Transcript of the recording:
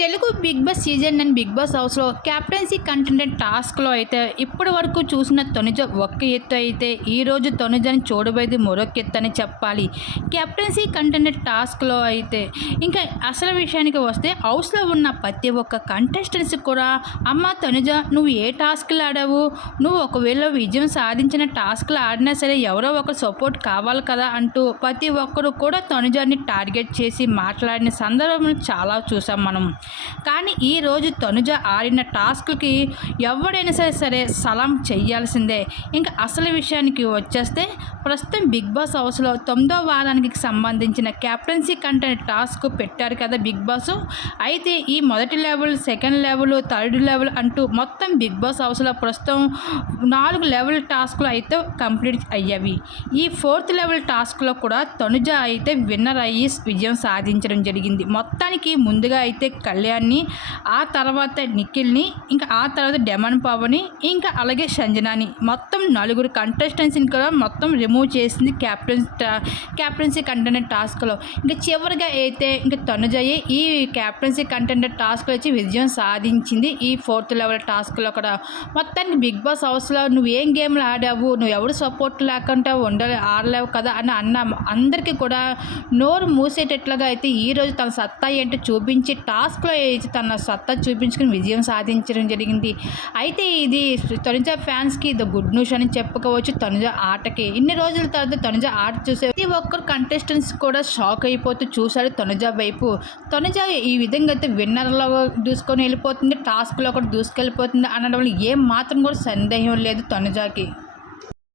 Telugu Bigg Boss season and Bigg Boss హౌస్లో captaincy content టాస్క్లో అయితే ఇప్పటి వరకు చూసిన తనుజ ఒక్క ఎత్తు అయితే ఈరోజు తొనిజని చూడబోయేది మరొక ఎత్తు అని చెప్పాలి. క్యాప్టెన్సీ కంటెంటెంట్ టాస్క్లో అయితే ఇంకా అసలు విషయానికి వస్తే హౌస్లో ఉన్న ప్రతి ఒక్క కంటెస్టెంట్స్ కూడా అమ్మ తనుజ నువ్వు ఏ టాస్క్లు ఆడావు? నువ్వు ఒకవేళ విజయం సాధించిన టాస్క్లు ఆడినా సరే ఎవరో ఒకరు సపోర్ట్ కావాలి కదా అంటూ ప్రతి ఒక్కరు కూడా తొనిజాన్ని టార్గెట్ చేసి మాట్లాడిన సందర్భం చాలా చూసాం మనం. కానీ ఈరోజు తనుజ ఆడిన టాస్క్కి ఎవడైనా సరే సరే సలాం చెయ్యాల్సిందే. ఇంకా అసలు విషయానికి వచ్చేస్తే ప్రస్తుతం బిగ్ బాస్ హౌస్లో తొమ్మిదో వారానికి సంబంధించిన క్యాప్టెన్సీ కంటెంట్ టాస్క్ పెట్టారు కదా బిగ్ బాస్. అయితే ఈ మొదటి level second level third level అంటూ మొత్తం బిగ్ బాస్ హౌస్లో ప్రస్తుతం నాలుగు లెవెల్ టాస్క్లు అయితే కంప్లీట్ అయ్యేవి ఈ ఫోర్త్ లెవెల్ టాస్క్లో కూడా తనుజ అయితే విన్నర్ అయ్యి విజయం సాధించడం జరిగింది. మొత్తానికి ముందుగా అయితే కళ్యాణ్ని ఆ తర్వాత నిఖిల్ని ఇంకా ఆ తర్వాత డెమన్ పవని ఇంకా అలాగే సంజనాని. మొత్తం నలుగురు కంటెస్టెంట్స్ని కూడా మొత్తం రిమూవ్ చేసింది క్యాప్టెన్ క్యాప్టెన్సీ కంటెంట్ టాస్క్లో. ఇంకా చివరిగా అయితే ఇంకా తనుజయ్యే ఈ క్యాప్టెన్సీ కంటెంట్ టాస్క్లో వచ్చి విజయం సాధించింది ఈ ఫోర్త్ లెవెల్ టాస్క్లో కూడా. మొత్తానికి బిగ్ బాస్ హౌస్లో నువ్వు ఏం గేమ్లు ఆడావు? నువ్వు ఎవరు సపోర్ట్ లేకుండా ఉండాలి ఆడలేవు కదా అని అన్న. అందరికీ కూడా నోరు మూసేటట్లుగా అయితే ఈరోజు తన సత్తా ఏంటో చూపించి టాస్క్ టాస్క్లో తన సత్తా చూపించుకుని విజయం సాధించడం జరిగింది. అయితే ఇది తనుజ ఫ్యాన్స్కి ఇది గుడ్ న్యూస్ అని చెప్పుకోవచ్చు. తనుజ ఆటకి ఇన్ని రోజుల తర్వాత తనుజ ఆట చూసే ప్రతి ఒక్కరు కంటెస్టెంట్స్ కూడా షాక్ అయిపోతూ చూశారు తనుజ వైపు. తనుజ ఈ విధంగా అయితే విన్నర్లో దూసుకొని వెళ్ళిపోతుంది టాస్క్లో కూడా దూసుకెళ్ళిపోతుంది అనడంలో ఏం మాత్రం కూడా సందేహం లేదు తనుజాకి.